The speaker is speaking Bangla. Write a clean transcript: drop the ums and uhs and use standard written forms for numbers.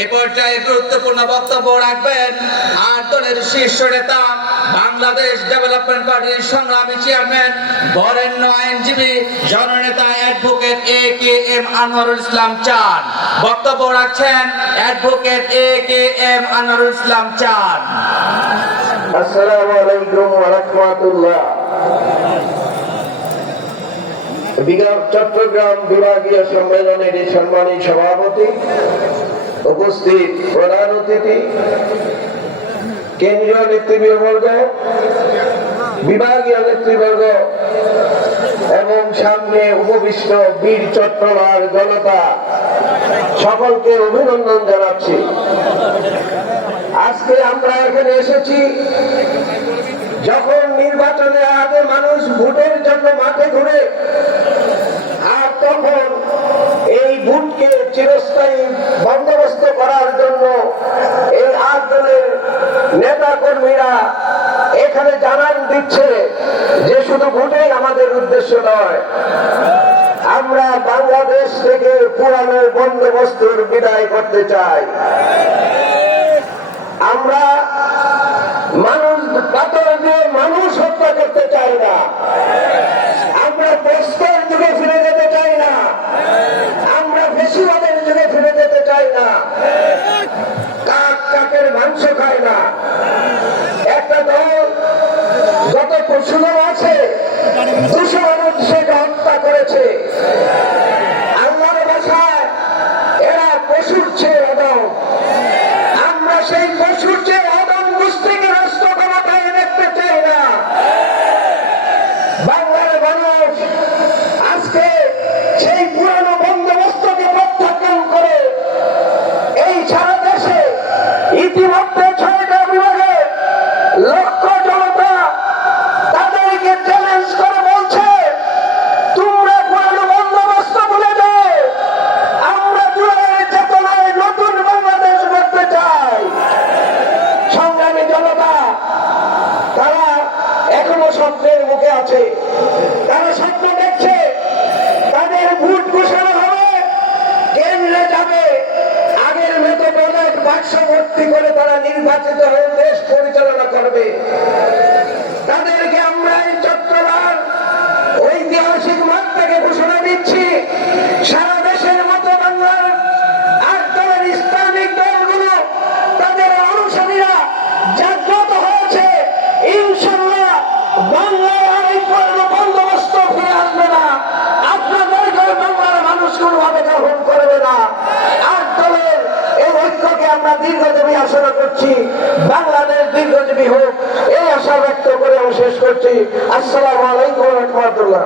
এই পর্যায়ে গুরুত্বপূর্ণ বক্তব্য রাখবেন আর দলের শীর্ষ নেতা বাংলাদেশ ডেভেলপমেন্ট পার্টির সংগ্রামী চেয়ারম্যান বরেণ্য আইনজীবী জননেতা অ্যাডভোকেট A.K.M. আনোয়ারুল ইসলাম চাঁদ। বক্তব্য রাখছেন অ্যাডভোকেট A.K.M. আনোয়ারুল ইসলাম চাঁদ। আসসালামু আলাইকুম ওয়া রাহমাতুল্লাহ। চট্টগ্রাম বিভাগীয় সম্মেলনের সম্মানিত সভাপতি, উপস্থিত প্রধান অতিথি, কেন্দ্রীয় নেতৃবৃন্দ, বিভাগীয় নেতৃবৃন্দ এবং সামনে উপবিষ্ট বীর চট্টলার জনতা, সকলকে অভিনন্দন জানাচ্ছি। আজকে আমরা এখানে এসেছি যখন নির্বাচনের আগে মানুষ ভোটের জন্য মাঠে ঘুরে, আর তখন এই ভোটকে চিরস্থায়ী বন্দোবস্ত করার জন্য এই ৮ দলের নেতা কর্মীরা এখানে জানান দিচ্ছে যে শুধু ভোটেই আমাদের উদ্দেশ্য নয়, আমরা বাংলাদেশ থেকে পুরানো বন্দোবস্তের বিদায় করতে চাই। আমরা মানুষ পাথর দিয়ে মানুষ হত্যা করতে চাই না, আমরা প্রস্তর যুগে ফিরে যেতে চাই না, আমরা ফেসিবাদের যুগে ফিরে যেতে চাই না, কাক কাকের মাংস খায় না। একটা দল যত সুযোগ আছে 200 মানুষ সেটা হত্যা করেছে। আল্লাহর ভাষায় এরা পশুর চেয়ে অদম। আমরা সেই পশুর চেয়ে অদম গোষ্ঠীকে রাষ্ট্র ক্ষমতায় দেখতে চাই না। বাংলার মানুষ আজকে সেই পুরানো বন্দোবস্তকে প্রত্যাখ্যান করে এই সারা দেশে ইতিমধ্যে 6টা বিভাগে লক্ষ জনতা তাদেরকে চ্যালেঞ্জ করে বলছে, তোমরা পুরানো বন্দোবস্ত ভুলে যাও, আমরা জুলাইয়ের চেতনায় নতুন বাংলাদেশ গড়তে চাই। সংগ্রামী জনতা, তারা এখনো স্বপ্নের মুখে আছে, তারা স্বপ্ন দেখছে তাদের ভোট ঘোষণা হবে, কেন্দ্রে যাবে, আগের মতো ব্যালট বাক্স ভর্তি করে তারা নির্বাচিত হয়ে দেশ পরিচালনা করবে। তাদেরকে আমরা এই চট্টগ্রাম ঐতিহাসিক মাঠ থেকে ঘোষণা দিচ্ছি, সারা দেশের মতো বাংলার ৮ দলের ইসলামিক দলগুলো তাদের অনুসারীরা জাগ্রত হয়েছে। ইনশাআল্লাহ বাংলায় আর এই পুরনো বন্দোবস্ত ফিরে আসবে না, আপনাদেরকে বাংলার মানুষ কোনোভাবে গ্রহণ করবে না। ৮ দলের এই ঐক্যকে আমরা দীর্ঘজীবী আশা করছি, বাংলাদেশ দীর্ঘজীবী হোক এই আশা ব্যক্ত করে আমি শেষ করছি। আসসালামু আলাইকুম ওয়া রাহমাতুল্লাহ।